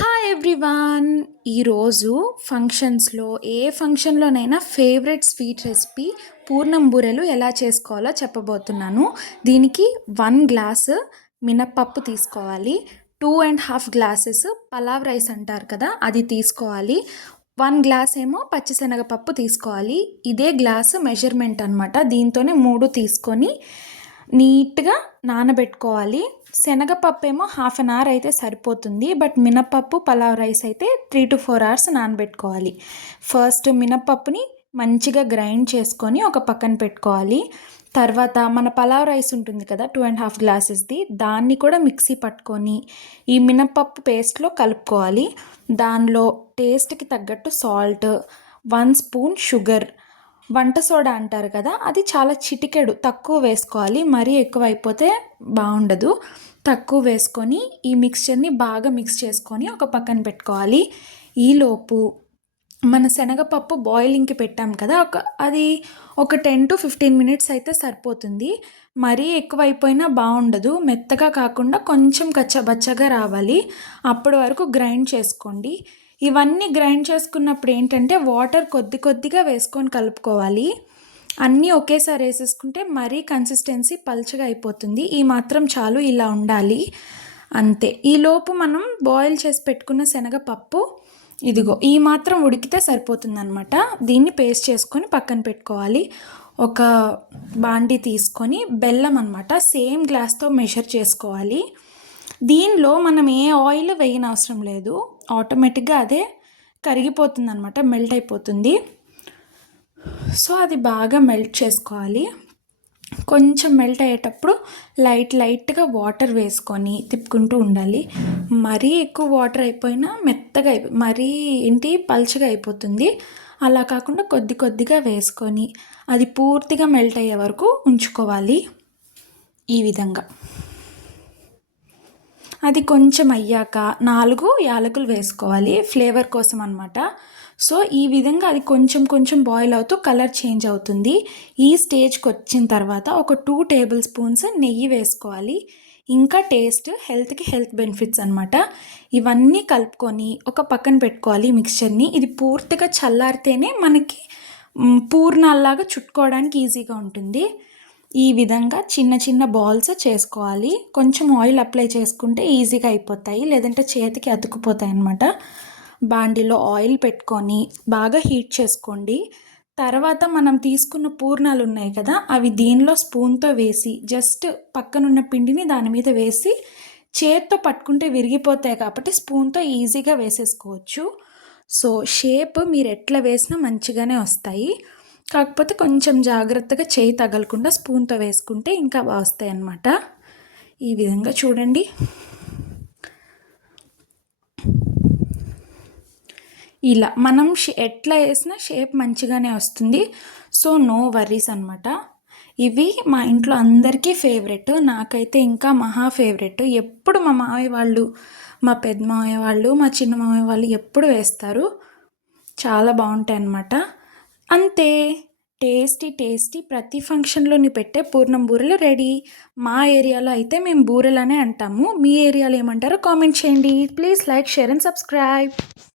Hi everyone. ఈరోజు ఫంక్షన్స్లో ఏ ఫంక్షన్లోనైనా favourite sweet recipe పూర్ణం బూరెలు ఎలా చేసుకోవాలో చెప్పబోతున్నాను. దీనికి 1 గ్లాసు మినప్పప్పు తీసుకోవాలి, 2.5 గ్లాసెస్ పలావ్ రైస్ అంటారు కదా, అది తీసుకోవాలి. 1 గ్లాస్ ఏమో పచ్చిశనగపప్పు తీసుకోవాలి. ఇదే గ్లాసు మెజర్మెంట్ అనమాట. దీంతోనే 3 తీసుకొని నీట్గా నానబెట్టుకోవాలి. శనగపప్పు ఏమో 1/2 అవర్ అయితే సరిపోతుంది, బట్ మినప్పప్పు పలావ్ రైస్ అయితే 3 to 4 అవర్స్ నానబెట్టుకోవాలి. ఫస్ట్ మినప్పప్పుని మంచిగా గ్రైండ్ చేసుకొని ఒక పక్కన పెట్టుకోవాలి. తర్వాత మన పలావ్ రైస్ ఉంటుంది కదా 2.5 గ్లాసెస్ది, దాన్ని కూడా మిక్సీ పట్టుకొని ఈ మినప్పప్పు పేస్ట్లో కలుపుకోవాలి. దానిలో టేస్ట్కి తగ్గట్టు సాల్ట్, 1 స్పూన్ షుగర్, వంట సోడా అంటారు కదా, అది చాలా చిటికెడు తక్కువ వేసుకోవాలి. మరీ ఎక్కువ అయిపోతే బాగుండదు. తక్కువ వేసుకొని ఈ మిక్స్చర్ని బాగా మిక్స్ చేసుకొని ఒక పక్కన పెట్టుకోవాలి. ఈలోపు మన శనగపప్పు బాయిలింగ్కి పెట్టాం కదా, అది ఒక 10 to 15 మినిట్స్ అయితే సరిపోతుంది. మరీ ఎక్కువ అయిపోయినా బాగుండదు. మెత్తగా కాకుండా కొంచెం కచ్చబచ్చగా రావాలి. అప్పటి వరకు గ్రైండ్ చేసుకోండి. ఇవన్నీ గ్రైండ్ చేసుకున్నప్పుడు ఏంటంటే వాటర్ కొద్ది కొద్దిగా వేసుకొని కలుపుకోవాలి. అన్నీ ఒకేసారి వేసేసుకుంటే మరీ కన్సిస్టెన్సీ పల్చగా అయిపోతుంది. ఈ మాత్రం చాలు, ఇలా ఉండాలి అంతే. ఈలోపు మనం బాయిల్ చేసి పెట్టుకున్న శనగపప్పు ఇదిగో ఈ మాత్రం ఉడికితే సరిపోతుంది అనమాట. దీన్ని పేస్ట్ చేసుకొని పక్కన పెట్టుకోవాలి. ఒక బాండి తీసుకొని బెల్లం అనమాట సేమ్ గ్లాస్తో మెజర్ చేసుకోవాలి. దీనిలో మనం ఏ ఆయిల్ వేయనవసరం లేదు, ఆటోమేటిక్గా అదే కరిగిపోతుంది అనమాట, మెల్ట్ అయిపోతుంది. సో అది బాగా మెల్ట్ చేసుకోవాలి. కొంచెం మెల్ట్ అయ్యేటప్పుడు లైట్గా వాటర్ వేసుకొని తిప్పుకుంటూ ఉండాలి. మరీ ఎక్కువ వాటర్ అయిపోయినా మెత్తగా మరీ పల్చగా అయిపోతుంది. అలా కాకుండా కొద్దిగా వేసుకొని అది పూర్తిగా మెల్ట్ అయ్యే వరకు ఉంచుకోవాలి. ఈ విధంగా అది కొంచెం అయ్యాక 4 యాలకులు వేసుకోవాలి, ఫ్లేవర్ కోసం అనమాట. సో ఈ విధంగా అది కొంచెం బాయిల్ అవుతూ కలర్ చేంజ్ అవుతుంది. ఈ స్టేజ్కి వచ్చిన తర్వాత ఒక 2 టేబుల్ స్పూన్స్ నెయ్యి వేసుకోవాలి. ఇంకా హెల్త్ బెనిఫిట్స్ అనమాట. ఇవన్నీ కలుపుకొని ఒక పక్కన పెట్టుకోవాలి మిక్స్చర్ని. ఇది పూర్తిగా చల్లారితేనే మనకి పూర్ణాల్లాగా చుట్టుకోవడానికి ఈజీగా ఉంటుంది. ఈ విధంగా చిన్న బాల్స్ చేసుకోవాలి. కొంచెం ఆయిల్ అప్లై చేసుకుంటే ఈజీగా అయిపోతాయి, లేదంటే చేతికి అతుక్కుపోతాయి అన్నమాట. బాండిలో ఆయిల్ పెట్టుకొని బాగా హీట్ చేసుకోండి. తర్వాత మనం తీసుకున్న పూర్ణాలు ఉన్నాయి కదా, అవి దీనిలో స్పూన్తో వేసి జస్ట్ పక్కనున్న పిండిని దాని మీద వేసి చేత్తో పట్టుకుంటే విరిగిపోతాయి కాబట్టి స్పూన్తో ఈజీగా వేసేసుకోవచ్చు. సో షేప్ మీరు ఎట్లా వేసినా మంచిగానే వస్తాయి. కాకపోతే కొంచెం జాగ్రత్తగా చేయి తగలకుండా స్పూన్తో వేసుకుంటే ఇంకా బాగా వస్తాయి అన్నమాట. ఈ విధంగా చూడండి. ఇలా మనం ఎట్లా వేసినా షేప్ మంచిగానే వస్తుంది. సో నో వర్రీస్ అనమాట. ఇవి మా ఇంట్లో అందరికీ ఫేవరెట్, నాకైతే ఇంకా మహా ఫేవరెట్. ఎప్పుడు మా మామయ్య వాళ్ళు, మా పెద్ద మామయ్య వాళ్ళు, మా చిన్న మామయ్య వాళ్ళు ఎప్పుడు వేస్తారు. చాలా బాగుంటాయి అన్నమాట. అంతే, టేస్టీ ప్రతి ఫంక్షన్లోని పెట్టే పూర్ణం బూరెలు రెడీ. మా ఏరియాలో అయితే మేము బూరెలనే అంటాము. మీ ఏరియాలో ఏమంటారో కామెంట్ చేయండి. Please like, share and subscribe.